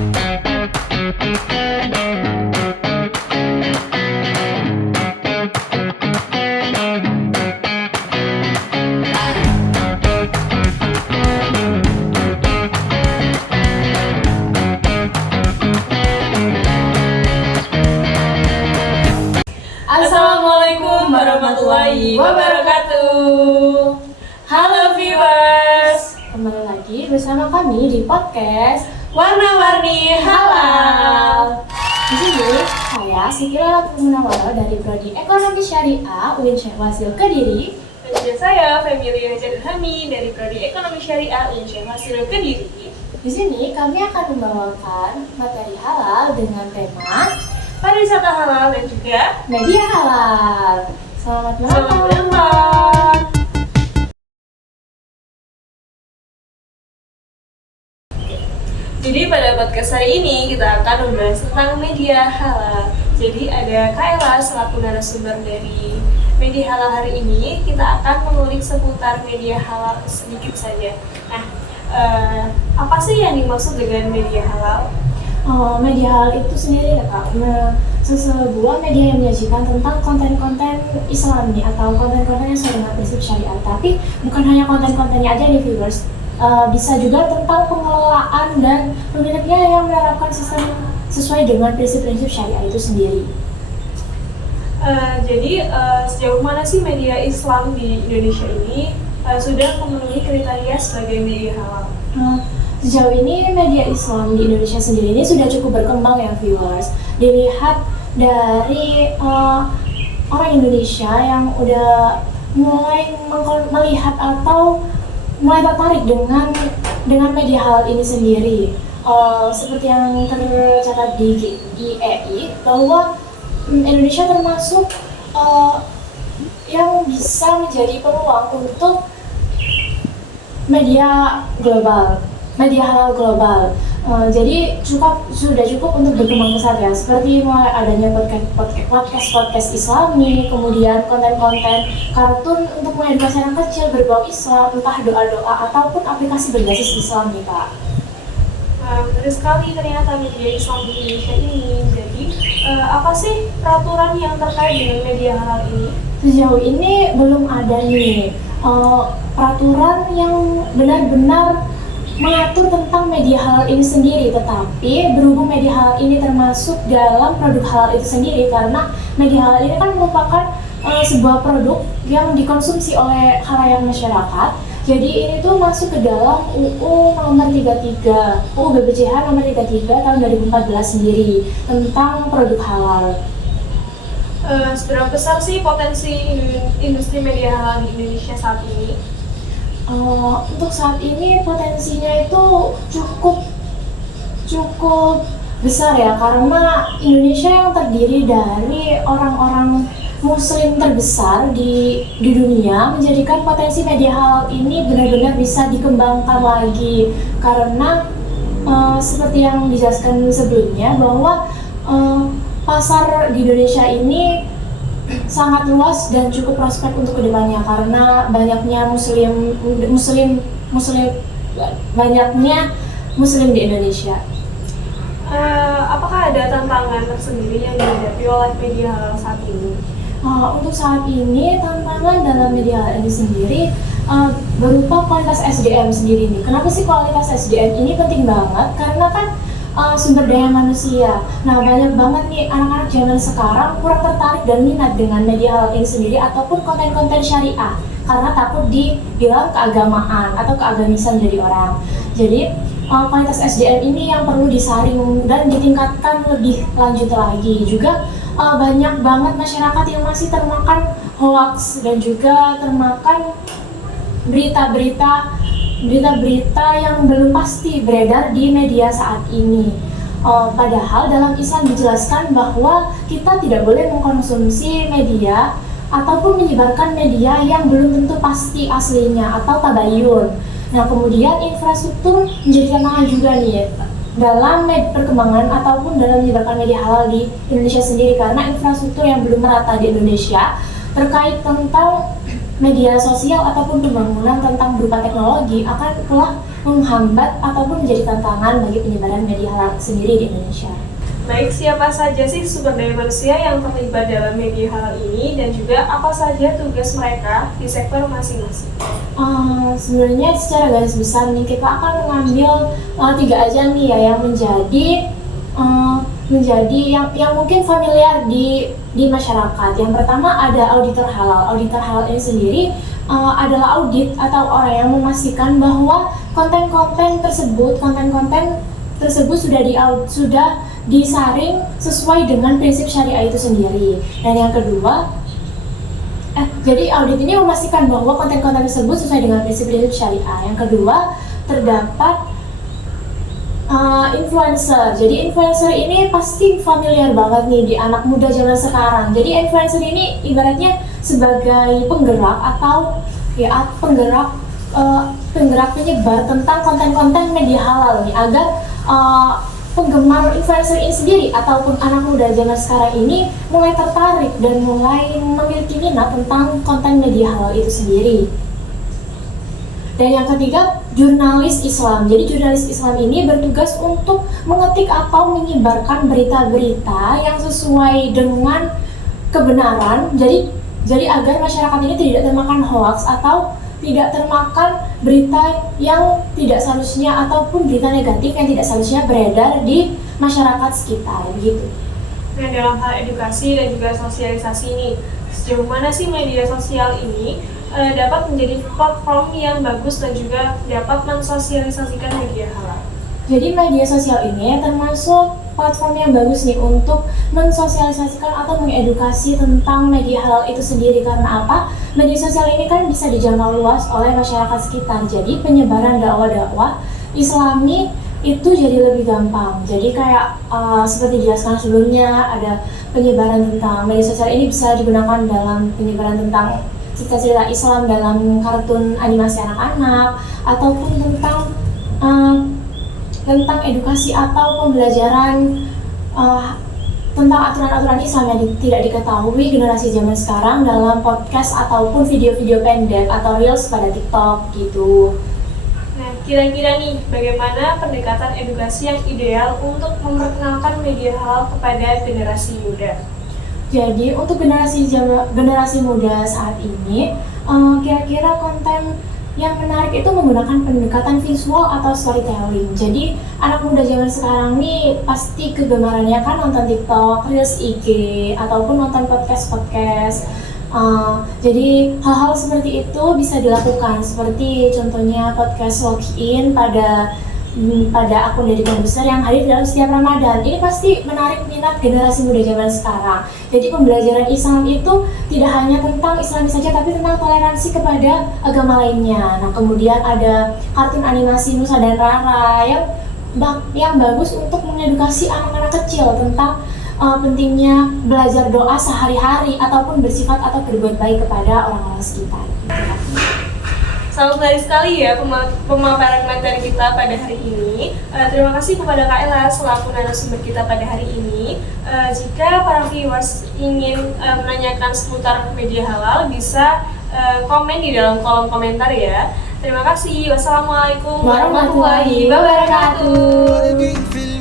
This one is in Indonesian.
Assalamualaikum warahmatullahi wabarakatuh. Halo viewers, Kembali lagi bersama kami di podcast warna-warni halal. Di sini saya Siti Laila Munawwarah dari Prodi Ekonomi Syariah UIN Syekh Wasil Kediri. Dan juga saya Femilia Jadurhami dari Prodi Ekonomi Syariah UIN Syekh Wasil Kediri. Di sini kami akan membawakan materi halal dengan tema Pariwisata halal dan juga media halal. Selamat menonton. menonton. Jadi pada podcast hari ini kita akan membahas tentang media halal. Jadi ada Kayla selaku narasumber dari media halal hari ini. Kita akan mengulik seputar media halal sedikit saja. Nah, apa sih yang dimaksud dengan media halal? Media halal itu sendiri ya Kak, sebuah media yang menyajikan tentang konten-konten Islami atau konten-konten yang sesuai dengan prinsip syariat. Tapi bukan hanya konten-kontennya aja nih viewers, bisa juga tentang pengelolaan dan pemiliknya yang menerapkan sistem sesuai dengan prinsip-prinsip syariah itu sendiri. Jadi sejauh mana sih media Islam di Indonesia ini sudah memenuhi kriteria sebagai media halal? Sejauh ini media Islam di Indonesia sendiri ini sudah cukup berkembang ya viewers. Dilihat dari orang Indonesia yang udah mulai melihat atau mulai tertarik dengan media halal ini sendiri. Seperti yang tercatat di IEI bahwa Indonesia termasuk yang bisa menjadi peluang untuk media halal global. Jadi sudah cukup untuk berkembang besar ya, seperti mulai adanya podcast Islami, kemudian konten-konten kartun untuk mengedukasi anak kecil berbau Islam, entah doa-doa ataupun aplikasi berbasis Islam nih Kak. Benar sekali ternyata media Islam di Indonesia ini. Jadi apa sih peraturan yang terkait dengan media halal ini? Sejauh ini belum ada nih peraturan yang benar-benar mengatur tentang media halal ini sendiri, tetapi berhubung media halal ini termasuk dalam produk halal itu sendiri, karena media halal ini kan merupakan sebuah produk yang dikonsumsi oleh khalayak masyarakat. Jadi ini tuh masuk ke dalam UU nomor 33, UU BPJH nomor 33 tahun 2014 sendiri tentang produk halal. Seberapa besar sih potensi industri media halal di Indonesia saat ini? Untuk saat ini potensinya itu cukup besar ya, karena Indonesia yang terdiri dari orang-orang Muslim terbesar di dunia menjadikan potensi media halal ini benar-benar bisa dikembangkan lagi, karena seperti yang dijelaskan sebelumnya bahwa pasar di Indonesia ini sangat luas dan cukup prospek untuk kedepannya, karena banyaknya muslim di Indonesia. Apakah ada tantangan tersendiri yang dihadapi oleh media halal saat ini? Untuk saat ini tantangan dalam media halal ini sendiri berupa kualitas SDM sendiri nih. Kenapa sih kualitas SDM ini penting banget? Karena kan sumber daya manusia. Nah, banyak banget nih anak-anak zaman sekarang kurang tertarik dan minat dengan media halal ini sendiri ataupun konten-konten syariah karena takut dibilang keagamaan atau keagamisan dari orang. Jadi kualitas SDM ini yang perlu disaring dan ditingkatkan lebih lanjut lagi. Juga banyak banget masyarakat yang masih termakan hoax dan juga termakan berita-berita yang belum pasti beredar di media saat ini. Padahal dalam Islam dijelaskan bahwa kita tidak boleh mengkonsumsi media ataupun menyebarkan media yang belum tentu pasti aslinya atau tabayun. Nah, kemudian infrastruktur menjadi tantangan juga nih dalam perkembangan ataupun dalam menyebarkan media halal di Indonesia sendiri, karena infrastruktur yang belum merata di Indonesia terkait tentang media sosial ataupun pembangunan tentang berupa teknologi akan pula menghambat ataupun menjadi tantangan bagi penyebaran media halal sendiri di Indonesia. Baik, siapa saja sih sumber daya manusia yang terlibat dalam media halal ini dan juga apa saja tugas mereka di sektor masing-masing? Sebenarnya secara garis besar nih kita akan mengambil 3 aja nih ya yang menjadi yang mungkin familiar di masyarakat. Yang pertama ada auditor halal. Auditor halal ini sendiri adalah audit atau orang yang memastikan bahwa konten-konten tersebut sudah disaring sesuai dengan prinsip syariah itu sendiri. Dan yang kedua, jadi audit ini memastikan bahwa konten-konten tersebut sesuai dengan prinsip-prinsip syariah. Yang kedua, terdapat influencer. Jadi influencer ini pasti familiar banget nih di anak muda zaman sekarang. Jadi influencer ini ibaratnya sebagai penggerak atau penggerak penyebar tentang konten-konten media halal nih agar penggemar influencer ini sendiri ataupun anak muda zaman sekarang ini mulai tertarik dan mulai memiliki minat tentang konten media halal itu sendiri. Dan yang ketiga, jurnalis Islam. Jadi jurnalis Islam ini bertugas untuk mengetik atau menyebarkan berita-berita yang sesuai dengan kebenaran. Jadi agar masyarakat ini tidak termakan hoax atau tidak termakan berita yang tidak seharusnya ataupun berita negatif yang tidak seharusnya beredar di masyarakat sekitar gitu. Nah, dalam hal edukasi dan juga sosialisasi ini, sejauh mana sih media sosial ini dapat menjadi platform yang bagus dan juga dapat mensosialisasikan media halal? Jadi media sosial ini termasuk platform yang bagus nih untuk mensosialisasikan atau mengedukasi tentang media halal itu sendiri. Karena apa? Media sosial ini kan bisa dijangkau luas oleh masyarakat sekitar. Jadi penyebaran dakwah-dakwah Islami itu jadi lebih gampang. Jadi kayak seperti dijelaskan sebelumnya, ada penyebaran tentang media sosial ini bisa digunakan dalam penyebaran tentang cerita-cerita Islam dalam kartun animasi anak-anak ataupun tentang edukasi atau pembelajaran tentang aturan-aturan Islam yang tidak diketahui generasi zaman sekarang dalam podcast ataupun video-video pendek atau reels pada TikTok gitu. Nah, kira-kira nih bagaimana pendekatan edukasi yang ideal untuk memperkenalkan media halal kepada generasi muda? Jadi untuk generasi muda saat ini, kira-kira konten yang menarik itu menggunakan pendekatan visual atau storytelling. Jadi anak muda zaman sekarang nih pasti kegemarannya kan nonton TikTok, Reels IG, ataupun nonton podcast. Jadi hal-hal seperti itu bisa dilakukan, seperti contohnya podcast login pada akun dari Kompuser yang hadir dalam setiap Ramadan. Ini pasti menarik minat generasi muda zaman sekarang. Jadi pembelajaran Islam itu tidak hanya tentang Islami saja, tapi tentang toleransi kepada agama lainnya. Nah, kemudian ada kartun animasi Nusa dan Rara yang bagus untuk mengedukasi anak-anak kecil tentang pentingnya belajar doa sehari-hari ataupun bersifat atau berbuat baik kepada orang-orang sekitar. Sangat menarik sekali ya pemaparan materi kita pada hari ini. Terima kasih kepada Kak Ella selaku narasumber kita pada hari ini. Jika para viewers ingin menanyakan seputar media halal, bisa komen di dalam kolom komentar ya. Terima kasih. Wassalamualaikum warahmatullahi wabarakatuh.